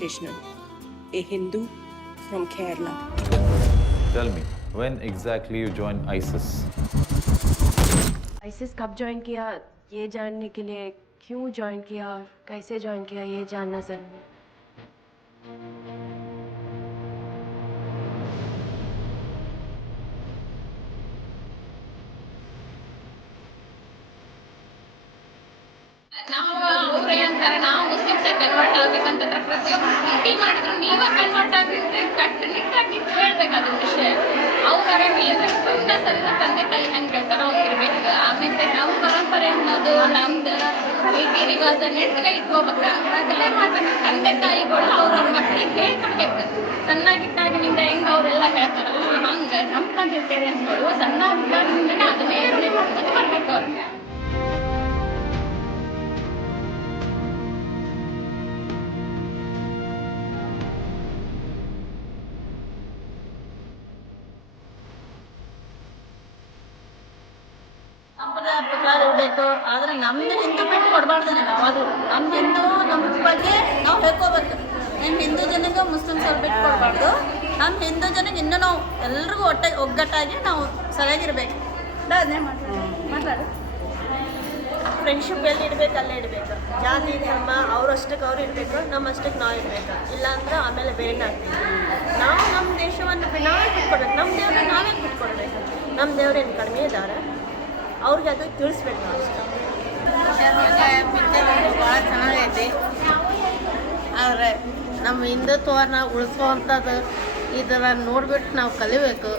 Krishnan, a Hindu from Kerala. Tell me, when exactly you joined ISIS? ISIS कब join किया ये जानने के लिए, क्यों ज्वाइन किया, कैसे ज्वाइन किया ये जानना सर. ನಾವು ಮುಸ್ಲಿಮ್ಸ್ ಕನ್ವರ್ಟ್ ಆಗ್ಬೇಕಂತ ಪ್ರತಿಯೊಬ್ಬರು ಭೇಟಿ ಮಾಡಿದ್ರು ನೀವೇ ಕನ್ವರ್ಟ್ ಆಗಿದ್ರೆ ಕಟ್ಟುನಿಟ್ಟಾಗಿ ಹೇಳ್ಬೇಕಾದ ವಿಷಯ. ಅವರ ಸುಮ್ಮನೆ ಸರಿದ ತಂದೆ ತಾಯಿ ಹೆಂಗೆ ಹೇಳ್ತಾರೋ ಹೋಗಿರ್ಬೇಕು. ಆಮೇಲೆ ನಮ್ಮ ಪರಂಪರೆ ಅನ್ನೋದು ನಮ್ದು ರೀತಿ ರಿವಾಜ ನೆಟ್ಗೆ ಇಟ್ಕೋಬೇಕು. ಮೊದಲೇ ಮಾತ್ರ ತಂದೆ ತಾಯಿಗಳು ಅವ್ರವ್ರ ಮಕ್ಕಳಿಗೆ ಹೇಳ್ಕೊಡ್ಬೇಕು. ಸಣ್ಣಾಗಿದ್ದಾಗಿನಿಂದ ಹೆಂಗೆ ಅವರೆಲ್ಲ ಹೇಳ್ತಾರಲ್ಲ ಹಂಗೆ ನಮ್ಮ ತಂದೆ ಪೇರೆಂಟ್ಸ್ಗಳು ಸಣ್ಣಾಗಿದ್ದಾಗಿನಿಂದನೇ ಅದನ್ನೇ ರೂಢಿ ಮಾಡ್ಕೊಂಡು ಬರ್ಬೇಕು ಅವ್ರಿಗೆ. ಸಂಪ್ರದಾಯ ಪ್ರಕಾರ ಇರಬೇಕು. ಆದ್ರೆ ನಮ್ದು ಹಿಂದೂ ಬಿಟ್ಟು ಕೊಡಬಾರ್ದು. ಅದು ನಮ್ಮ ಹಿಂದೂ ನಮ್ಮ ಬಗ್ಗೆ ನಾವು ಹೇಳ್ಕೋಬೇಕು. ನಮ್ಮ ಹಿಂದೂ ಜನಕ್ಕೆ ಮುಸ್ಲಿಮ್ಸ್ ಅವ್ರು ಬಿಟ್ಟು ಕೊಡಬಾರ್ದು. ನಮ್ಮ ಹಿಂದೂ ಜನಕ್ಕೆ ಇನ್ನೂ ನಾವು ಎಲ್ರಿಗೂ ಒಗ್ಗಟ್ಟಾಗಿ ನಾವು ಸರಿಯಾಗಿರ್ಬೇಕು. ಅದನ್ನೇ ಮಾತಾಡು. ಫ್ರೆಂಡ್ಶಿಪ್ ಎಲ್ಲಿ ಇಡಬೇಕು ಅಲ್ಲೇ ಇಡಬೇಕು. ಜಾತಿ ಧರ್ಮ ಅವರಷ್ಟಕ್ಕೆ ಅವ್ರು ಇರಬೇಕು, ನಮ್ಮಷ್ಟಕ್ಕೆ ನಾವು ಇರಬೇಕು. ಇಲ್ಲಾಂದ್ರೆ ಆಮೇಲೆ ಬೇರೆ ಆಗ್ತೀವಿ. ನಾವು ನಮ್ಮ ದೇಶವನ್ನು ನಾವೇ ಬಿಟ್ಕೊಡ್ಬೇಕು. ನಮ್ಮ ದೇವ್ರನ್ನ ನಾವೇ ಬಿಟ್ಕೊಡ್ಬೇಕು. ನಮ್ಮ ದೇವ್ರೇನು ಕಡಿಮೆ ಇದ್ದಾರೆ, ಅವ್ರಿಗೆ ಅದು ತಿಳಿಸ್ಬೇಕು ನಾವು ಅಷ್ಟೇ. ಪಿಕ್ಚರ್ ಭಾಳ ಚೆನ್ನಾಗೈತಿ. ಆದರೆ ನಮ್ಮ ಹಿಂದುತ್ವನ ಉಳಿಸುವಂಥದ್ದು ಇದರ ನೋಡ್ಬಿಟ್ಟು ನಾವು ಕಲಿಬೇಕು.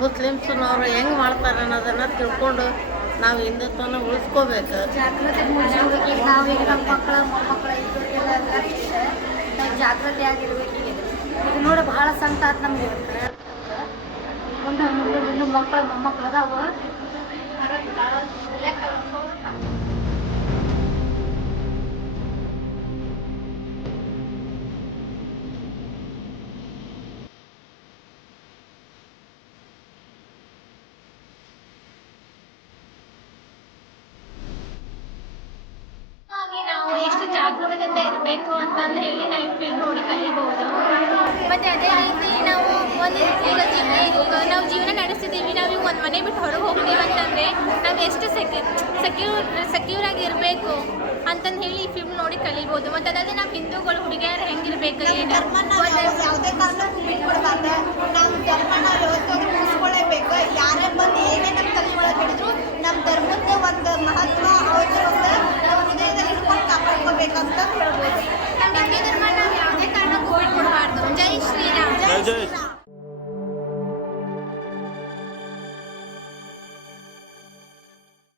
ಮುಸ್ಲಿಮ್ಸ್ನವರು ಹೆಂಗೆ ಮಾಡ್ತಾರೆ ಅನ್ನೋದನ್ನು ತಿಳ್ಕೊಂಡು ನಾವು ಹಿಂದುತ್ವನ ಉಳಿಸ್ಕೋಬೇಕು. ಜಾಗೃತಿ ಮೂಡಿಸೋದಕ್ಕೆ ನಾವೀಗ ನಮ್ಮ ಮಕ್ಕಳು ಮೊಮ್ಮಕ್ಕಳು ಇಬ್ಬರಿಗೆಲ್ಲ ನಾವು ಜಾಗೃತಿ ಆಗಿರ್ಬೇಕು. ಈಗ ನೋಡಿ ಭಾಳ ಸಂತ ಆಯ್ತು ನಮಗೆ. ಮುಂದೆ ಮುಂದೆ ಮಕ್ಕಳು ಮೊಮ್ಮಕ್ಕಳು ಅದಾವ. ಹಾಗೆ ನಾವು ಎಷ್ಟು ಜಾಗರೂಕತೆ ಇರಬೇಕು ಅಂತಂದು ಹೇಳಿ ನಾವು ಫಿಲ್ಮ್ ನೋಡಿ ಕಲಿಬಹುದು. ಮತ್ತು ಅದೇ ರೀತಿ ನಾವು ಒಂದು ಈಗ ನಾವು ಜೀವನ ನಡೆಸ್ತಿದ್ದೀವಿ, ನಾವು ಈಗ ಒಂದು ಮನೆ ಬಿಟ್ಟು ಹೊರಗೆ ಹೋಗ್ತೀವಿ ಅಂತಂದರೆ ನಾವು ಎಷ್ಟು ಸೆಕ್ಯೂರಾಗಿ ಇರಬೇಕು ಅಂತಂದು ಹೇಳಿ ಈ ಫಿಲ್ಮ್ ನೋಡಿ ಕಲಿಬೋದು. ಮತ್ತು ಅದಾದರೆ ನಾವು ಹಿಂದೂಗಳು ಹುಡುಗಿಯರು ಹೆಂಗಿರ್ಬೇಕು, ಯಾವುದೇ ಕಾರಣಕ್ಕೂ ಬಿಟ್ಕೊಡ್ಬಾರ್ದು. ನಾವು ಧರ್ಮನ